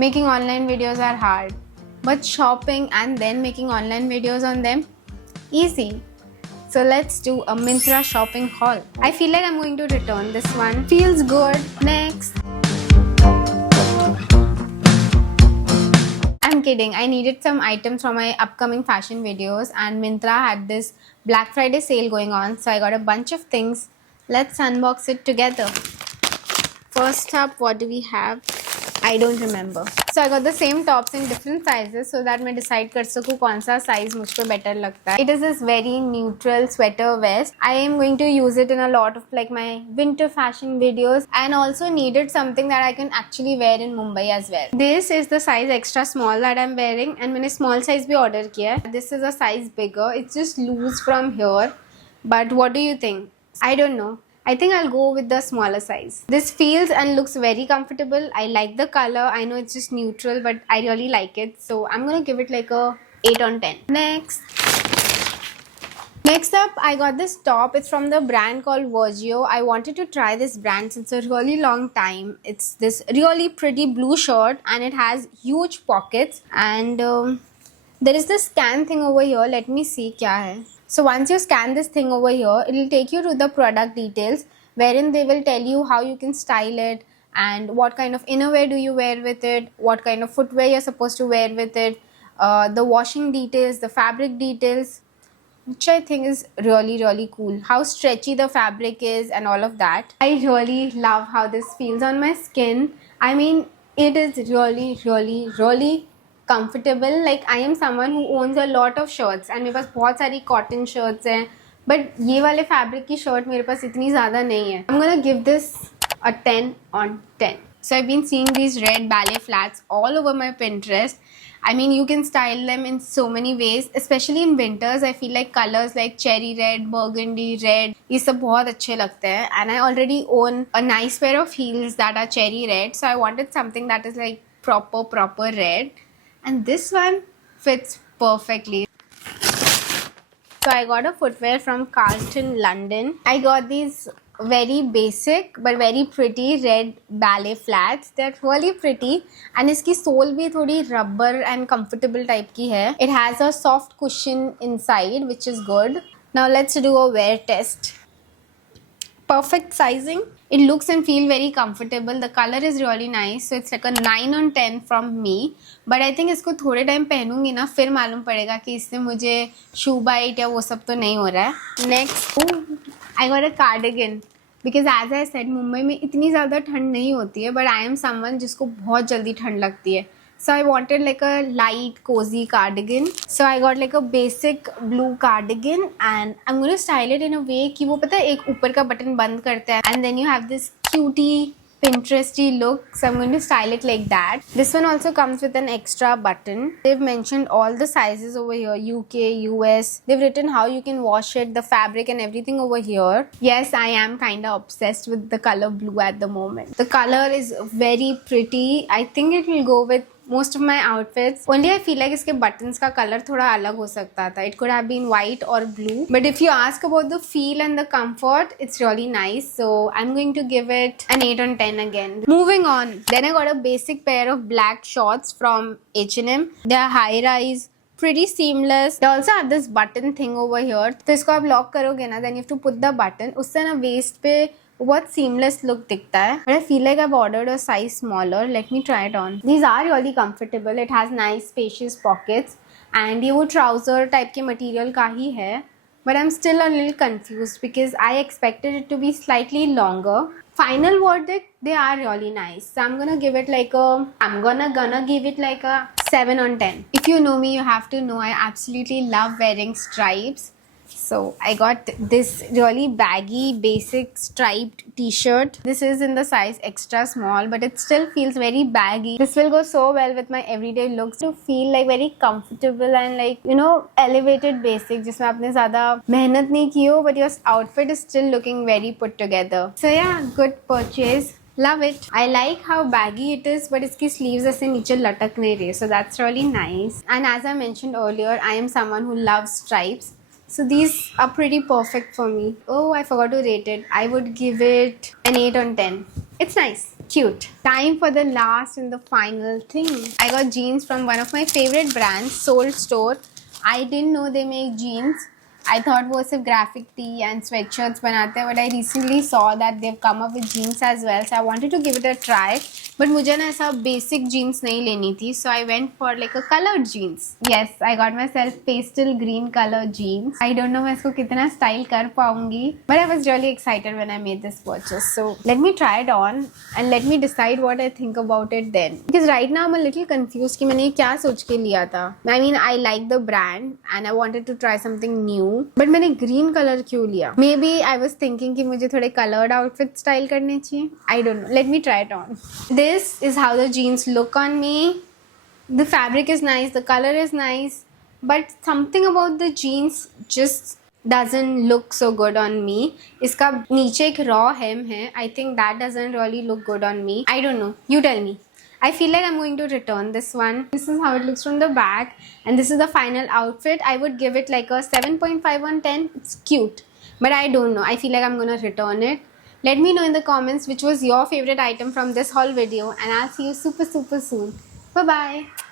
Making online videos are hard, but shopping and then making online videos on them, easy. So let's do a Myntra shopping haul. I feel like I'm going to return this one. Feels good. Next. I'm kidding. I needed some items for my upcoming fashion videos and Myntra had this Black Friday sale going on. So I got a bunch of things. Let's unbox it together. First up, what do we have? I don't remember. So I got the same tops in different sizes so that मैं decide कर सकूँ कौन सा size मुझको better लगता है. It is this very neutral sweater vest. I am going to use it in a lot of like my winter fashion videos and also needed something that I can actually wear in Mumbai as well. This is the size extra small that I'm wearing and मैंने small size भी order किया है. This is a size bigger. It's just loose from here. But what do you think? I don't know. I think I'll go with the smaller size. This feels and looks very comfortable. I like the color. I know it's just neutral, but I really like it. So I'm gonna give it like a 8 on 10. Next up, I got this top. It's from the brand called Virgio. I wanted to try this brand since a really long time. It's this really pretty blue shirt and it has huge pockets. And there is this scan thing over here. Let me see क्या है. So once you scan this thing over here, it will take you to the product details wherein they will tell you how you can style it and what kind of innerwear do you wear with it, what kind of footwear you're supposed to wear with it, the washing details, the fabric details, which I think is really cool. How stretchy the fabric is and all of that. I really love how this feels on my skin. I mean, it is really comfortable. Like I am someone who owns a lot of shirts and मेरे पास बहुत सारी cotton shirts हैं, but ये वाले fabric की shirt मेरे पास इतनी ज़्यादा नहीं है. I'm gonna give this a 10 on 10. So I've been seeing these red ballet flats all over my Pinterest. I mean, you can style them in so many ways, especially in winters. I feel like colors like cherry red, burgundy red, ये सब बहुत अच्छे लगते हैं. And I already own a nice pair of heels that are cherry red, so I wanted something that is like proper red. And this one fits perfectly. So I got a footwear from Carlton, London. I got these very basic but very pretty red ballet flats. They're really pretty and इसकी sole भी थोड़ी rubber and comfortable type की है. It has a soft cushion inside which is good. Now let's do a wear test. Perfect sizing. It looks and feel very comfortable. The color is really nice. So it's like a 9 on 10 from me. But I think इसको थोड़े time पहनूंगी ना फिर मालूम पड़ेगा कि इससे मुझे शू bite या वो सब तो नहीं हो रहा है. Next, I got a cardigan. Because as I said, Mumbai में इतनी ज़्यादा ठंड नहीं होती है. But I am someone जिसको बहुत जल्दी ठंड लगती है. So I wanted like a light cozy cardigan. So I got like a basic blue cardigan and I'm going to style it in a way कि वो पता है एक ऊपर का बटन बंद करता है and then you have this cutie Pinteresty look. So I'm going to style it like that. This one also comes with an extra button. They've mentioned all the sizes over here, UK, US. They've written how you can wash it, the fabric and everything over here. Yes, I am kind of obsessed with the color blue at the moment. The color is very pretty. I think it will go with most of my outfits. Only I feel like इसके buttons का color थोड़ा अलग हो सकता था. It could have been white or blue. But if you ask about the feel and the comfort, it's really nice. So I'm going to give it an 8 on 10 again. Moving on. Then I got a basic pair of black shorts from H&M. They are high rise. Pretty seamless. They also have this button thing over here. तो इसको आप lock करोगे ना, then you have to put the button. उससे ना waist पे बहुत seamless look दिखता है. But I feel like I've ordered a size smaller. Let me try it on. These are really comfortable. It has nice spacious pockets. And ये वो trouser type के material का ही है. But I'm still a little confused because I expected it to be slightly longer. Final verdict, they are really nice. So I'm gonna give it like a 7 on 10. If you know me, you have to know I absolutely love wearing stripes. So I got this really baggy basic striped t-shirt. This is in the size extra small but it still feels very baggy. This will go so well with my everyday looks to feel like very comfortable and like, you know, elevated basic जिसमें आपने ज़्यादा मेहनत नहीं की हो but your outfit is still looking very put together. So yeah, good purchase. Love it. I like how baggy it is but इसकी sleeves ऐसे नीचे लटक नहीं रही. So that's really nice. And as I mentioned earlier, I am someone who loves stripes. So these are pretty perfect for me. Oh, I forgot to rate it. I would give it an 8 on 10. It's nice. Cute. Time for the last and the final thing. I got jeans from one of my favorite brands, Soul Store. I didn't know they make jeans. I thought वो सिर्फ graphic tee and sweatshirts बनाते हैं, but I recently saw that they've come up with jeans as well, so I wanted to give it a try. But मुझे ना ऐसा basic jeans नहीं लेनी थी, so I went for like a colored jeans. Yes, I got myself pastel green color jeans. I don't know मैं इसको कितना style कर पाऊंगी, but I was really excited when I made this purchase. So let me try it on and let me decide what I think about it then. Because right now I'm a little confused कि मैंने क्या सोच के लिया था. I mean I like the brand and I wanted to try something new, but मैंने green color क्यों लिया? Maybe I was thinking कि मुझे थोड़े colored outfit style करने चाहिए. I don't know. Let me try it on. This is how the jeans look on me. The fabric is nice, the color is nice, but something about the jeans just doesn't look so good on me. इसका नीचे एक raw hem है. I think that doesn't really look good on me. I don't know. You tell me. I feel like I'm going to return this one. This is how it looks from the back, and this is the final outfit. I would give it like a 7.5 on 10. It's cute, but I don't know. I feel like I'm gonna return it. Let me know in the comments which was your favorite item from this haul video, and I'll see you super soon. Bye bye.